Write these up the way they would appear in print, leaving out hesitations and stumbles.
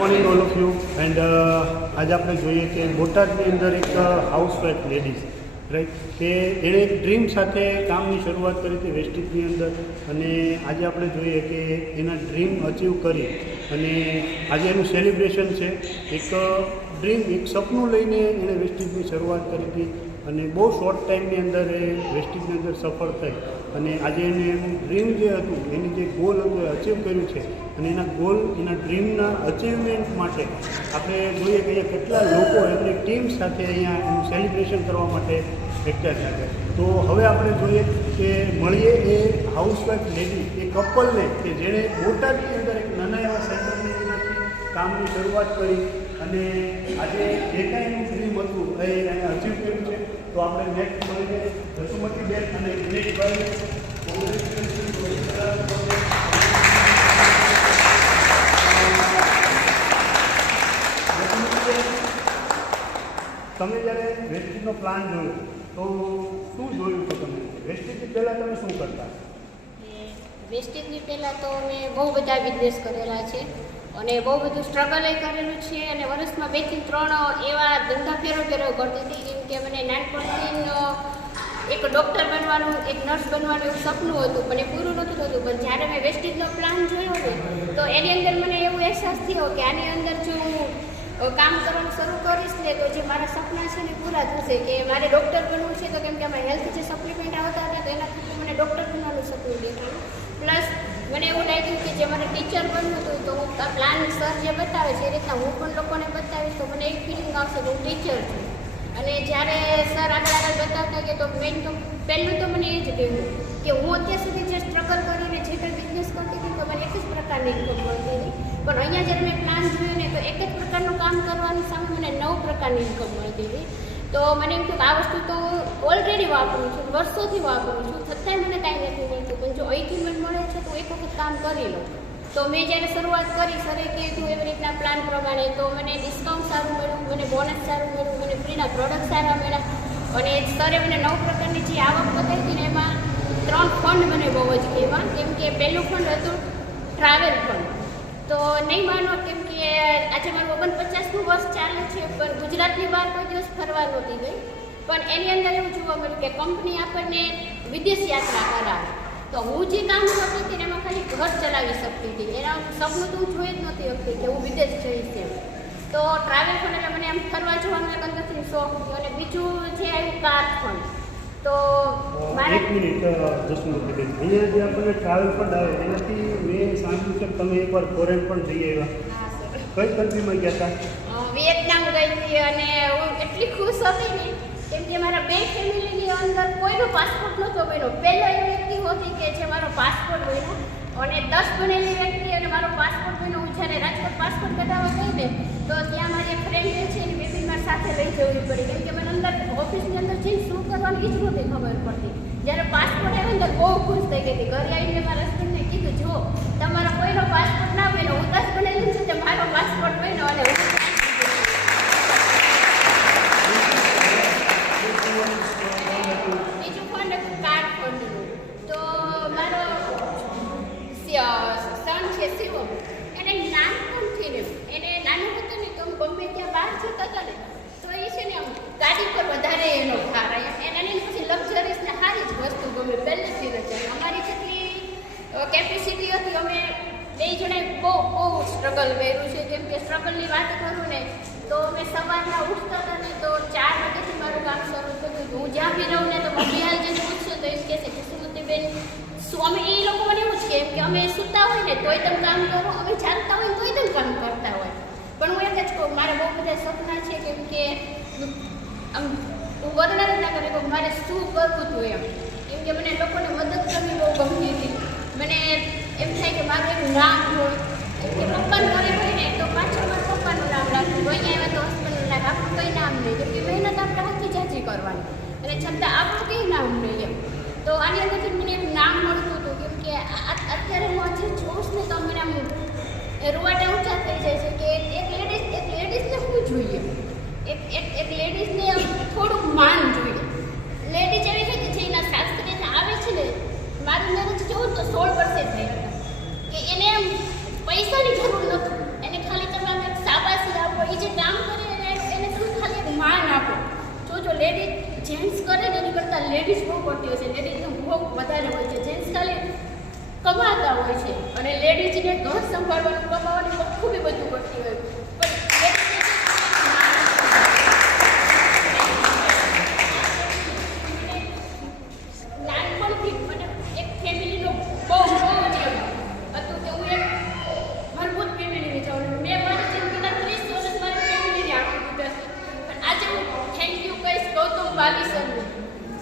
Morning all of you and આજે આપણે જોઈએ કે બોટાદની અંદર એક હાઉસવાઈફ લેડીઝ રાઈટ કે એણે એક ડ્રીમ સાથે કામની શરૂઆત કરી હતી વેસ્ટેજની અંદર અને આજે આપણે જોઈએ કે એના ડ્રીમ અચીવ કરી અને આજે એનું સેલિબ્રેશન છે. એક ડ્રીમ એક સપનું લઈને એણે વેસ્ટેજની શરૂઆત કરી હતી અને બહુ શોર્ટ ટાઈમની અંદર એ વેસ્ટેજની અંદર સફળ થઈ અને આજે એને એનું ડ્રીમ જે હતું એની જે ગોલ હતું એ અચીવ કર્યું છે અને એના ગોલ એના ડ્રીમના અચીવમેન્ટ માટે આપણે જોઈએ કે કેટલા લોકો એમની ટીમ સાથે અહીંયા એનું સેલિબ્રેશન કરવા માટે ભેગા થયા. તો હવે આપણે જોઈએ કે મળીએ એ હાઉસવાઈફ લેડી એ કપલને કે જેણે બોટાદની અંદર એક નાના એવા સેન્ટરની અંદરથી કામની શરૂઆત કરી અને આજે જે કાંઈ એનું ડ્રીમ હતું એ અહીંયા અચીવ કર્યું છે. તો આપણે નેક્સ્ટ મળીને જસુમતીબેન અને દિનેશભાઈ તમે જ્યારે વેસ્ટેજનો પ્લાન જોયો તો શું જોયું હતું તમે? વેસ્ટેજથી પહેલાં તમે શું કરતા? વેસ્ટેજની પહેલાં તો મેં બહુ બધા બિઝનેસ કરેલા છે અને બહુ બધું સ્ટ્રગલ કરેલું છે અને વર્ષમાં 2 થી 3 એવા ધંધા ફેરો કરતી હતી. કેમ કે મને નાનપણથી એક ડૉક્ટર બનવાનું એક નર્સ બનવાનું એવું સપનું હતું પણ એ પૂરું નહોતું થતું. પણ જ્યારે મેં વેસ્ટેજનો પ્લાન જોયો ને તો એની અંદર મને એવો અહેસાસ થયો કે આની અંદર જો હું કામ કરવાનું શરૂ કરીશ ને તો જે મારા સપના છે ને પૂરા થશે. કે મારે ડૉક્ટર બનવું છે તો કેમ કે અમારે હેલ્થ જે સપ્લિમેન્ટ આવતા હતા તો એનાથી મને ડૉક્ટર બનવાનું સપનું દેખાયું. પ્લસ મને એવું લાગ્યું કે જે મારે ટીચર બનવું હતું તો હું આ પ્લાન સર જે બતાવે છે એ રીતના હું પણ લોકોને બતાવીશ તો મને એક ફિલિંગ આવશે કે હું ટીચર છું. અને જ્યારે સર આગળ બતાવતા કે તો મેઇન તો પહેલું તો મને એ જ કહેવું કે હું અત્યાર સુધી જે સ્ટ્રગલ કરીને જે કંઈ બિઝનેસ કરતી હતી તો મને એક જ પ્રકારની ઇન્કમ મળતી હતી. પણ અહીંયા જ્યારે મેં પ્લાન જોયું ને તો એક જ પ્રકારનું કામ કરવાની સામે મને 9 પ્રકારની ઇન્કમ મળતી હતી. તો મને એમ થયું કે આ વસ્તુ તો ઓલરેડી વાપરું છું, વર્ષોથી વાપરું છું, છતાંય મને કાંઈ નથી મળતું. પણ જો અહીંથી મને મળે છે તો એક વખત કામ કરી લઉં. તો મેં જ્યારે શરૂઆત કરી સરે કીધું એવી રીતના પ્લાન પ્રમાણે તો મને ડિસ્કાઉન્ટ સારું મળ્યું, મને બોનસ સારું મળ્યું, મને ફ્રીના પ્રોડક્ટ સારા મળ્યા અને સરે મને 9 પ્રકારની જે આવક બતાવી હતી ને એમાં 3 ફંડ મને બહુ જ કહેવા. કેમ કે પહેલું ફંડ હતું ટ્રાવેલ ફંડ. તો નહીં માનો કેમ કે આજે મારું 49મું વર્ષ ચાલે છે પણ ગુજરાતની બહાર કોઈ દિવસ ફરવા નહોતી ગઈ. પણ એની અંદર એવું જોવા મળ્યું કે કંપની આપણને વિદેશ યાત્રા કરાવે. તો હું જે કામ કરતી હતી એમાં ખાલી ઘર ચલાવી શકતી હતી. એના સપનું તો હું જોઈ જ નહોતી શકતી કે હું વિદેશ જઈશ એમ. તો ટ્રાવેલ ફંડ એટલે મને આમ ફરવા જવાનો એક અંદરથી શોખ થયો. અને બીજું જે આવ્યું કાર ફંડ. તો એક મિનિટ જસુમતીબેન, અહીંયા જે આપણને ટ્રાવેલ ફંડ આવે એનાથી મેં સાંભળ્યું છે તમે એકવાર ફોરેન પણ જઈ આવ્યા. કઈ કન્ટ્રીમાં ગયા હતા? વિયેતનામ ગઈ હતી અને હું એટલી ખુશ હતી ને કેમ કે મારા 2 ફેમિલીની અંદર કોઈનો પાસપોર્ટ નહોતો બન્યો. પહેલો એ વ્યક્તિ હતી કે જે મારો પાસપોર્ટ બન્યો અને 10 બનેલી વ્યક્તિ અને મારો પાસપોર્ટ બન્યો. હું જ્યારે રાજકોટ પાસપોર્ટ કઢાવવા ગઈ ને તો ત્યાં મારી એક ફ્રેન્ડ જે છે એની બેબી મારી સાથે લઈ જવી પડી. કેમ કે મને અંદર ઓફિસની અંદર જઈને શું કરવાનું એ જ નહોતી ખબર પડતી. જ્યારે પાસપોર્ટ આવ્યો ને તો બહુ ખુશ થઈ ગઈ હતી. ઘરે આવીને મારા હસબન્ડને કીધું જો તમારો કોઈનો પાસપોર્ટ ના બન્યો, હું 10 બનેલી છું તે મારો પાસપોર્ટ બન્યો અને બીજું ફંડ હતું કાર ફંડનું. તો મારો સન છે શિવમ એને નાનપણથી ને એને નાનું હતું ને તો ગમે ત્યાં બહાર જતા હતા ને તો એ છે ને આમ ગાડી પર વધારે એનો ભાર આવ્યો. એનાની પછી લક્ઝરીસ ને સારી જ વસ્તુ ગમે પહેલેથી જ. અમારી જેટલી કેપેસિટી હતી અમે 2 જણાએ બહુ સ્ટ્રગલ કર્યું છે. કેમ કે સ્ટ્રગલની વાત કરું ને તો અમે સવારના ઉઠતા હતા ને તો 4 વાગ્યાથી મારું કામ શરૂ થતું. હું જ્યાં બી રહું ને તો મમ્મી હાલ જઈને પૂછશો તો એમ કહેશે કે સુમતીબેન શું અમે એ લોકો મને એવું જ કહે કે અમે સૂતા હોય ને તોય તમે કામ કરો, અમે ચાલતા હોય તોય તમે કામ કરતા હોય. પણ હું એક જ કહું મારે બહુ બધા સપના છે. કેમ કે આમ હું વર્ણન ના કરી કહું મારે શું કરવું હતું એમ. કેમ કે મને લોકોને મદદ કરવી બહુ ગમતી હતી. મને એમ થાય કે મારું એક નામ હોય. કેમ કે પપ્પાનું ઘરે હોય ને તો પાછળ મારા પપ્પાનું નામ રાખવું. અહીંયા આવ્યા તો હસબન્ડનું નામ આપણું કંઈ નામ નહીં. કેમ કે મહેનત આપણે હાથથી જાજી કરવાની અને છતાં આપણું કંઈ નામ નહીં એમ. તો આની અંદરથી મને એક નામ મળતું હતું. કેમ કે અત્યારે હું આજે જોઉં ને તો મને આમ રૂવાટા ઊંચા થઈ જાય છે કે એક લેડીઝને શું જોઈએ, એક લેડીઝને થોડુંક માન જોઈએ. લેડીઝ એવી છે કે જે એના શાસ્ત્રીને આવે છે ને મારું મેરેજ જોઉં તો 16 વર્ષે થયા હતા કે એને પૈસાની જરૂર નથી. એને ખાલી તમે આમ એક લેડીઝ જેન્ટ્સ કરે ને એની કરતાં લેડીઝ બહુ કરતી હોય છે. લેડીઝનું બહુ વધારે હોય છે. જેન્ટ્સ ખાલી કમાતા હોય છે અને લેડીઝને ઘર સંભાળવાનું કમાવાનું બખૂબી બધું કરતી હોય. પણ નાનપણથી મને એક ફેમિલીનો બહુ જ એમ હતું કે હું એક મજબૂત ફેમિલીની જાઉં. મેં મારી જિંદગીના 30 વર્ષ મારી ફેમિલીને આપી દીધા છે. પણ આજે હું થેન્ક યુ કહીશ ગૌતમ બાલી સરને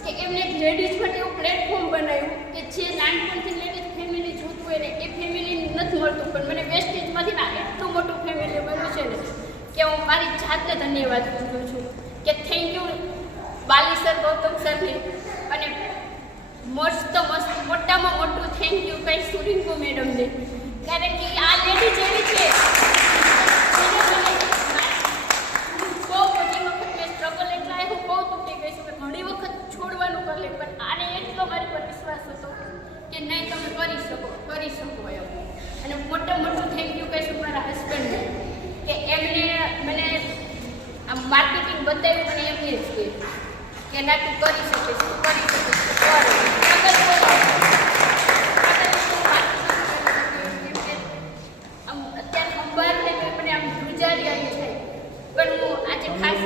કે એમને લેડીઝ માટે એવું પ્લેટફોર્મ બનાવ્યું કે જે નાનપણથી લેડીઝ ફેમિલી જોતું હોય ને એ ફેમિલી નથી મળતું. પણ મને વેસ્ટેજમાંથી ના એટલું મોટું ફેમિલી મળ્યું છે ને કે હું મારી જાતને ધન્યવાદ કરું છું કે thank you Bali sir, Gautam સરને. અને મસ્ત મોટામાં મોટું થેન્ક યુ કઈ સુરિંકુ મેડમને, કારણ કે આ લેડીઝ એવી છે બહુ બધી વખત મેં સ્ટ્રગલ એટલા હું બહુ તૂટી ગઈ છું કે ઘણી વખત છોડવાનું કરી લે, પણ આને એટલો મારી પર વિશ્વાસ હતો કે નહીં તમે કરી શકો એમ. અને મોટું થેન્ક યુ કહીશું મારા હસબન્ડને કે એમને મને આમ માર્કેટિંગ બતાવ્યું અને એમને જ કે ના તું કરી શકીશ આમ અત્યારે અંબારને મને આમ ગુજારી આવી છે. પણ હું આજે ખાસ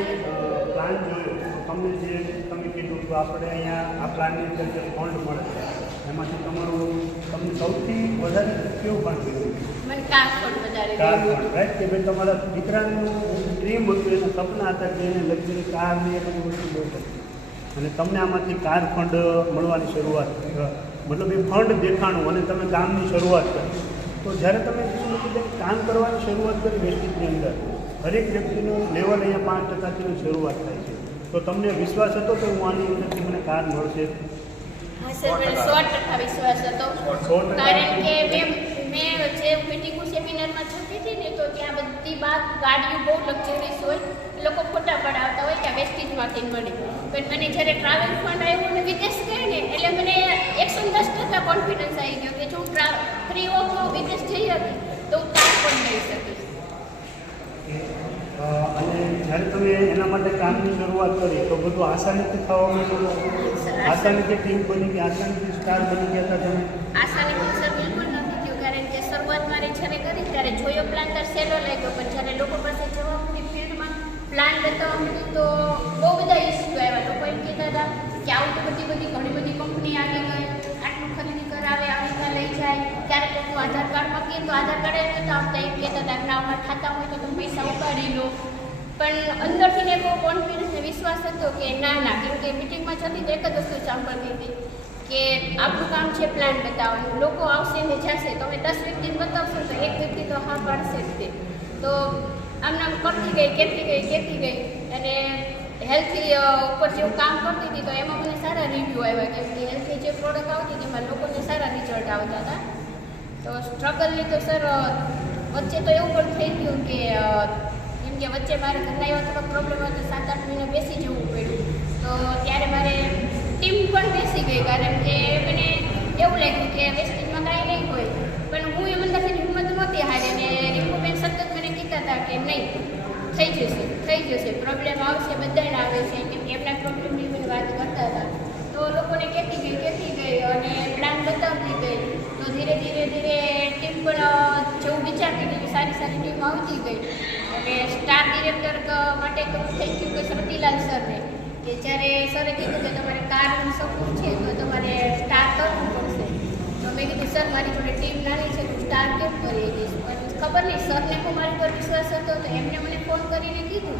પ્લાન જોયો તમને જે તમે કીધું કે આપણે અહીંયા આ પ્લાનની અંદર જે ફંડ મળે છે એમાંથી તમને સૌથી વધારે કેવું ફંડ જોયું? મને કાર પણ વધારે કાર ફંડ, રાઈટ? કે ભાઈ તમારા દીકરાનું ડ્રીમ હતું, એના સપના હતા કે એને લક્ઝરી કાર ને એ બધી વસ્તુ બહુ હતી અને તમને આમાંથી કાર ફંડ મળવાની શરૂઆત, મતલબ એ ફંડ દેખાણું અને તમે કામની શરૂઆત કરી. તો જ્યારે તમે કામ કરવાની શરૂઆત કરી વેસ્ટેજની અંદર, હરેક વ્યક્તિનું લેવલ અહીંયા 5%થી શરૂઆત થાય છે. તો તમને વિશ્વાસ હતો કે હું આની અંદરથી મને કાર મળશે? હા સર, મને 100% વિશ્વાસ હતો. કારણ કે મેં જે મીટિંગો સેમિનારમાં જતી હતી ને તો ત્યાં બધી ગાડીઓ બહુ લક્ઝરીસ હોય, લોકો ફોટા પડાવતા હોય કે આ વેસ્ટેજમાંથી મળી. પણ મને જ્યારે ટ્રાવેલ ફંડ આવ્યો અને વિદેશ ગઈ ને એટલે મને 110% કોન્ફિડન્સ આવી ગયો કે જો હું ફ્રી ઓફ વિદેશ જઈ હતી તો હું કાર પણ લઈ શકીશ. અને જ્યારે તમે એના માટે કામની શરૂઆત કરી તો બધું આસાનીથી થવા માંડ્યું? આસાનીથી ટીમ બની ગઈ, આસાનીથી સ્ટાર બની ગયા હતા તમે? આસાનીથી સર બિલકુલ નથી થયું, કારણ કે શરૂઆત મારી જ્યારે કરી ત્યારે જોયો પ્લાન તાર સહેલો લાગ્યો, પણ જ્યારે લોકો પાસે જવા મળી ફિલ્ડમાં પ્લાન બતાવવા મળી તો બહુ બધા ઇસ્યુ આવ્યા. લોકો એમ કહેતા હતા કે આવું તો ઘણી બધી કંપની આવી ગઈ, આટલું ખરીદી કરાવે, આવી ત્યાં લઈ જાય. ક્યારેક લોકો આધાર કાર્ડ માંગીએ તો આધાર કાર્ડ એ નહોતા આપતા, એમ કહેતા હતા કે ના અમારા ખાતા હોય તો તમે પૈસા ઉપાડી લો. પણ અંદરથી ને બહુ કોન્ફિડન્સ ને વિશ્વાસ હતો કે ના, કેમ કે મિટિંગમાં જતી તો એક જ વસ્તુ સાંભળતી હતી કે આપણું કામ છે પ્લાન બતાવવાનું. લોકો આવશે ને જશે, તમે 10 વ્યક્તિને બતાવશો તો એક વ્યક્તિ તો હા પાડશે જ તે. તો આમ કરતી ગઈ અને હેલ્થની ઉપર જેવું કામ કરતી હતી તો એમાં મને સારા રિવ્યૂ આવ્યા, કેમ કે હેલ્થની જે પ્રોડક્ટ આવતી હતી એમાં લોકોને સારા રિઝલ્ટ આવતા હતા. તો સ્ટ્રગલની તો સર વચ્ચે તો એવું પણ થઈ ગયું કે કેમ કે વચ્ચે મારે ઘરના એવા થોડા પ્રોબ્લેમ હતો, 7-8 મહિના બેસી જવું પડ્યું. તો ત્યારે મારે ટીમ પણ બેસી ગઈ, કારણ કે મને એવું લાગ્યું કે વેસ્ટેજમાં કાંઈ નહીં હોય. પણ હું એમ અંદરથી હિંમત નહોતી હારી અને રિપોર્ટમેન્ટ સતત મને કહેતા હતા કે નહીં થઈ જશે, પ્રોબ્લેમ આવશે, બધાને આવે છે, કેમ કે એમના પ્રોબ્લેમની મને વાત કરતા હતા. તો લોકોને કહેતી ગઈ અને પ્લાન બતાવતી ગઈ. તો ધીરે ટીમ પણ જેવું વિચારતી ગઈ સારી ટીમ આવતી ગઈ. અને સ્ટાર ડિરેક્ટર માટે તો થેન્ક યુ કે રતિલાલ સરને, કે જ્યારે સરે કીધું કે તમારે કારનું સપોર્ટ છે તો તમારે સ્ટાર કરવું પડશે. તો મેં કીધું સર મારી જોડે ટીમ નાની છે તો સ્ટાર કેમ કરી દઈશ. પણ ખબર નહીં સરને પણ મારી પર વિશ્વાસ હતો તો એમને મને ફોન કરીને કીધું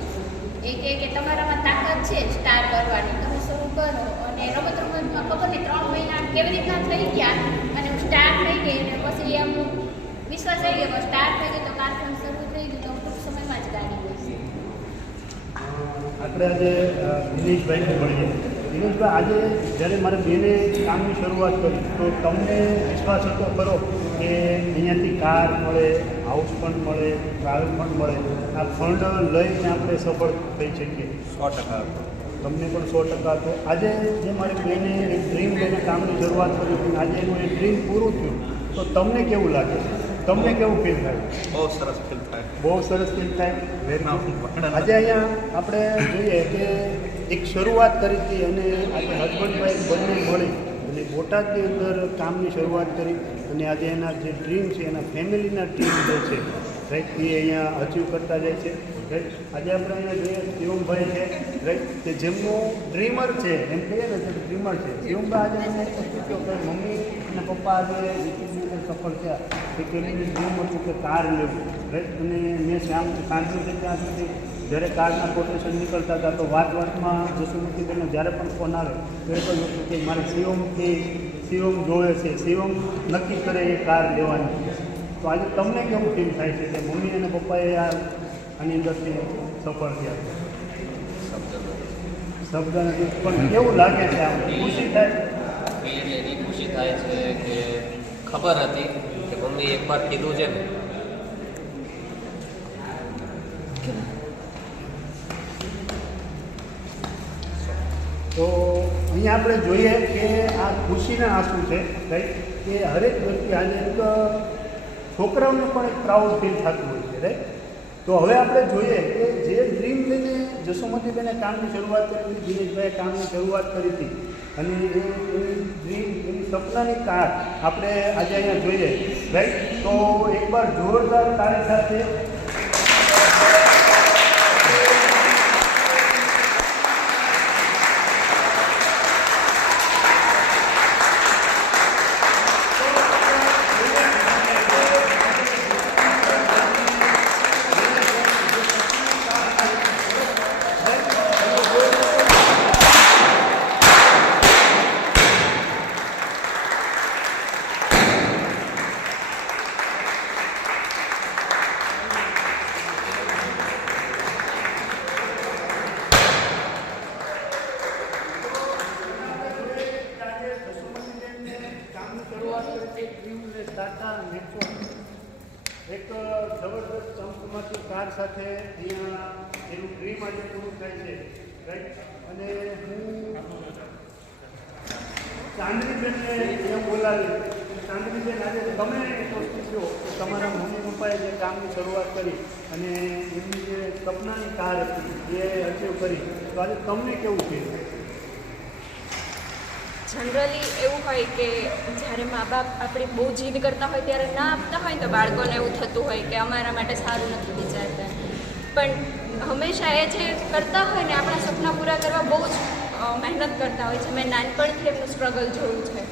કે તમારામાં તાકાત છે સ્ટાર કરવાની, તમે શરૂ કરો. અને રમતમાં ખબર નહીં 3 મહિના કેવી રીતના થઈ ગયા અને હું સ્ટાર થઈ ગઈ અને પછી આમ વિશ્વાસ આવી ગયો સ્ટાર થઈ ગઈ તો કારખાનું શરૂ થઈ ગયું. તો ટૂંક સમયમાં જ ગાડી લઈશ. આપણે આજે દિનેશભાઈને મળીએ. દિનેશભાઈ, આજે જ્યારે મારે બેને કામની શરૂઆત કરી તો તમને વિશ્વાસ હતો ખરો કે અહીંયાથી કાર મળે, હાઉસ ફંડ મળે, ટ્રાવેલ ફંડ મળે, આ ફંડ લઈને આપણે સફળ થઈ શકીએ? 100%. તમને પણ 100% હતો. આજે જે મારી બેને એક ડ્રીમ લઈને કામની શરૂઆત કરી હતી, આજે એનું એ ડ્રીમ પૂરું થયું તો તમને કેવું લાગે? તમને કેવું ફીલ થાય? બહુ સરસ ફીલ થાય. બહુ સરસ ફીલ થાય. આજે અહીંયા આપણે જોઈએ કે એક શરૂઆત કરી હતી અને આજે હસબન્ડ વાઈફ બંને મળી અને બોટાદની અંદર કામની શરૂઆત કરી અને આજે એના જે ડ્રીમ છે એના ફેમિલીના ડ્રીમ જે છે રાઈટ એ અહીંયા અચીવ કરતા જાય છે રાઈટ. આજે આપણે અહીંયા જોઈએ શિવમભાઈ છે રાઈટ કે જેમનું ડ્રીમર છે એમ કહીએ ને કે ડ્રીમર છે. શિવમભાઈ આજે એને પૂછ્યો કે મમ્મી અને પપ્પા આજે વિકિતની સફળ થયા કે એમની ડ્રીમ હતું કે કાર લેવું રાઈટ. અને મેં સાંજનું ત્યાં સુધી જ્યારે કારના કોટેશન નીકળતા હતા તો વાતમાં જસુમતીબેનનો જ્યારે પણ ફોન આવે તો એ કહ્યું હતું કે મારે શિવમ જોવે છે, શિવમ નક્કી કરે એ કાર લેવાની. તો આજે તમને કેવું ફીલ થાય છે કે મમ્મી અને પપ્પાએ આની અંદરથી સફળ થયા છે? શબ્દ નથી પણ કેવું લાગે છે? આમ ખુશી થાય? એની ખુશી થાય છે કે ખબર હતી કે મમ્મી એકવાર કીધું છે ને તો અહીંયા આપણે જોઈએ કે આ ખુશીના આંસુ છે રાઈટ કે હરેક વ્યક્તિ આજે એક છોકરાઓને પણ એક પ્રાઉડ ફીલ થતું હોય છે રાઈટ. તો હવે આપણે જોઈએ કે જે ડ્રીમ લઈને જસુમતીબેને કામની શરૂઆત કરી હતી, દિનેશભાઈએ કામની શરૂઆત કરી હતી અને એની ડ્રીમ એની સપનાની કાર આપણે આજે અહીંયા જોઈએ રાઈટ. તો એકવાર જોરદાર તાળી સાથે એક જબરદસ્ત ચમકમાતી કાર સાથે અહીંયા એનું ડ્રીમ આજે પૂરું થાય છે રાઈટ. અને હું ચાંદનીબેનને એમ બોલાવી ચાંદનીબેન આજે તમે એક વસ્તુ કહો કે તમારા મમ્મી પપ્પાએ જે કામની શરૂઆત કરી અને એમની જે સપનાની કાર હતી એ અચીવ કરી તો આજે તમને કેવું થયું? જનરલી એવું હોય કે જ્યારે મા બાપ આપણે બહુ જીદ કરતા હોય ત્યારે ના આપતા હોય તો બાળકોને એવું થતું હોય કે અમારા માટે સારું નથી વિચારતા. પણ હંમેશા એ જે કરતા હોય ને આપણા સપના પૂરા કરવા બહુ જ મહેનત કરતા હોય છે. મેં નાનપણથી એમનું સ્ટ્રગલ જોયું છે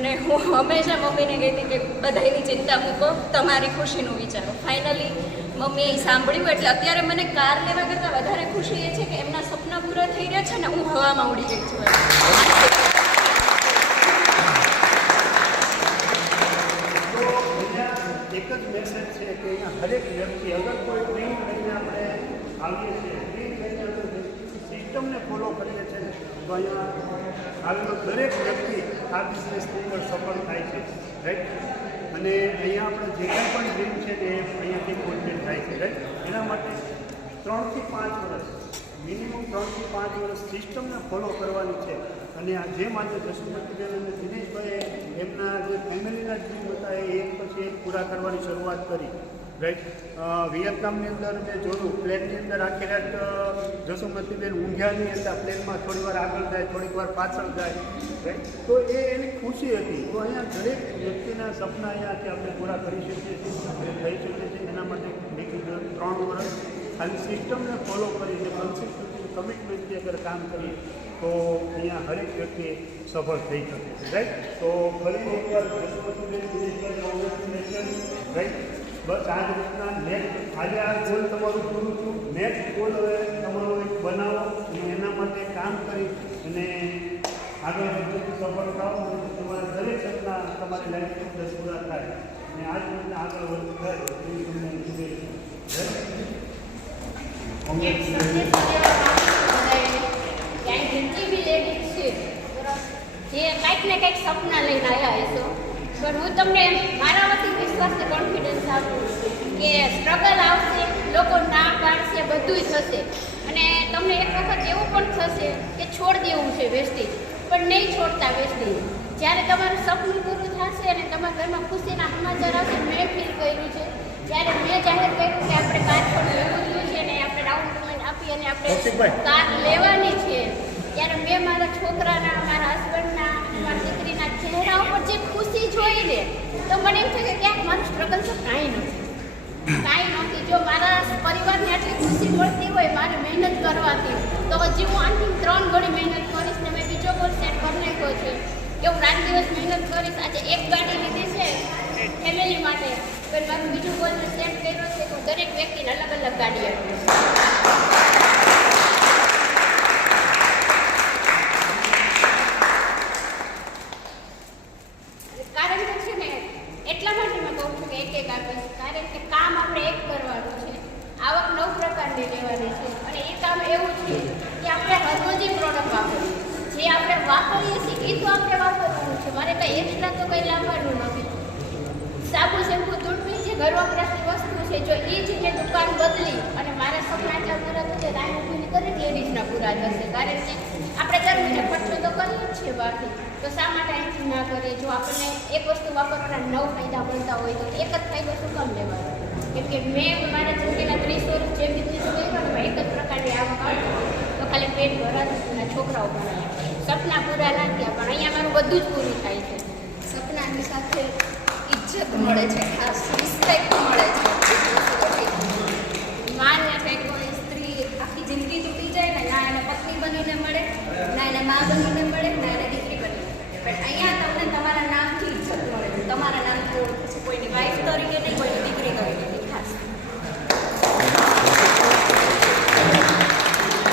અને હું હંમેશા મમ્મીને કહેતી કે બધાની ચિંતા મૂકો, તમારી ખુશીનું વિચારો. ફાઇનલી મમ્મીએ એ સાંભળ્યું એટલે અત્યારે મને કાર લેવા કરતાં વધારે ખુશી એ છે કે એમના સપના પૂરા થઈ રહ્યા છે ને હું હવામાં ઉડી ગઈ છું. એક જ મેસેજ છે કે અહીંયા હરેક વ્યક્તિ અગર કોઈ ડ્રીમ લઈને આપણે આવીએ છીએ, ડ્રીમ લઈને આપણે સિસ્ટમને ફોલો કરીએ છીએ ને તો અહીંયા આવેલો દરેક વ્યક્તિ આ બિઝનેસની અંદર સફળ થાય છે રાઈટ. અને અહીંયા આપણે જે કંઈ પણ ડ્રીમ છે તે અહીંયાથી ફૂલફિલ થાય છે રાઈટ. એના માટે 3 થી 5 વર્ષ મિનિમમ 3 થી 5 વર્ષ સિસ્ટમને ફોલો કરવાની છે. અને આ જેમ આજે જસુમતીબેન અને દિનેશભાઈએ એમના જે ફેમિલીના ડ્રીમ હતા એ એક પછી એક પૂરા કરવાની શરૂઆત કરી રાઈટ. વિયેતનામની અંદર મેં જોયું પ્લેનની અંદર આખી રાત જસુમતીબેન ઊંઘ્યા નહીં હતા, પ્લેનમાં થોડી વાર આગળ જાય થોડીક વાર પાછળ જાય રાઈટ. તો એ એની ખુશી હતી. તો અહીંયા દરેક વ્યક્તિના સપના અહીંયાથી આપણે પૂરા કરી શકીએ છીએ, થઈ શકે છે. એના માટે 3 વર્ષ ખાલી સિસ્ટમને ફોલો કરીને કન્સિસ્ટન્સી કમિટમેન્ટથી અગર કામ કરીએ તો અહીંયા હરેક વ્યક્તિ સફળ થઈ શકે છે રાઈટ. તો ફરી એકવાર જસુમતીબેન દિનેશભાઈ રાઈટ. બસ આ જ રીતના નેક્સ્ટ આજે આ ગોલ તમારું પૂરું થયું. નેક્સ્ટ ગોલ હવે તમારો એક બનાવો અને એના માટે કામ કરી અને આગળ વધુ સફળ થાઓ અને તમારા દરેક સપના તમારી લાઈફની અંદર પૂરા થાય અને આ જ રીતના આગળ વધુ થાય એવી તમને જે કંઈક ને કંઈક સપના લઈને આવ્યા હશો. પણ હું તમને મારા વતી વિશ્વાસને કોન્ફિડન્સ આપું કે સ્ટ્રગલ આવશે, લોકો ના પાડશે, બધું થશે અને તમને એક વખત એવું પણ થશે કે છોડ દેવું છે વેસ્ટેજ, પણ નહીં છોડતા વેસ્ટેજ. જ્યારે તમારું સપનું પૂરું થશે અને તમારા ઘરમાં ખુશીના સમાચાર આવશે, મેં ફીલ કર્યું છે જ્યારે મેં જાહેર કર્યું કે આપણે કાર પણ લેવું જોઈએ છે અને આપણે ડાઉન પેમેન્ટ આપી અને આપણે કાર લેવાની છે ત્યારે મેં મારા છોકરાના, મારા હસબન્ડના અને મારી દીકરીના ચહેરા ઉપર જે ખુશી જોઈને તો મને એમ થયું કે ક્યાંક મારું સ્ટ્રગલ તો કાંઈ નથી. જો મારા પરિવારને આટલી ખુશી મળતી હોય મારી મહેનત કરવાથી, તો હજી હું આનથી 3 ગણી મહેનત કરીશ ને મેં બીજો ગોલ સેટ કરી નાખ્યો છે કે હું રાત દિવસ મહેનત કરીશ. આજે એક ગાડી લીધી છે ફેમિલી માટે, પણ મારું બીજું ગોલ મેં સેટ કર્યો છે કે હું દરેક વ્યક્તિને અલગ અલગ ગાડી આપીશ. કારણ કે છે ને એટલા માટે મેં કહું છું કે એક આપીશ, કારણ કે કામ આપણે એક કરવાનું છે, આવક 9 પ્રકારની લેવાની છે અને એ કામ એવું છે કે આપણે હરરોજ પ્રોડક્ટ વાપરીએ, જે આપણે વાપરીએ છીએ એ તો આપણે વાપરવાનું છે. મારે કંઈ એક્સ્ટ્રા તો કંઈ લાવવાનું નથી. સાબુ, શેમ્પુ, ટૂથપેસ્ટ જે ઘર વપરાશની વસ્તુ છે, જો એ જ મેં દુકાન બદલી અને મારા સપના એટલા પૂરા થશે તો આ મૂકીને દરેક લેડીઝના પૂરા થશે. કારણ કે આપણે દર મહિને ખર્ચો તો કરીએ જ છીએ બહારથી, તો શા માટે અહીંથી ના કરીએ? જો આપણને એક વસ્તુ વાપરવાના 9 ફાયદા મળતા હોય તો એક જ ફાયદો શું કામ લેવાનો? કેમ કે મેં મારા જિંદગીના 30 વર્ષ જે બિઝનેસ કર્યો ને એક જ પ્રકારની આવક આવતી તો ખાલી પેટ ભરાતું અને છોકરાઓ ભણાયા, સપના પૂરા ના થયા. પણ અહીંયા મારું બધું જ પૂરું થાય છે. સપનાની સાથે ઇજ્જત મળે છે, ખાસ રિસ્પેક્ટ મળે છે. માને કંઈક કોઈ સ્ત્રી આખી જિંદગી તૂટી જાય ને, ના એને પત્ની બનીને મળે, ના એને મા બનીને મળે, ના એને દીકરી બનીને મળે. પણ અહીંયા તમને તમારા નામથી ઇજ્જત મળે છે, તમારા નામથી ઓળખે છે, કોઈની વાઈફ તરીકે નહીં, કોઈની દીકરી તરીકે.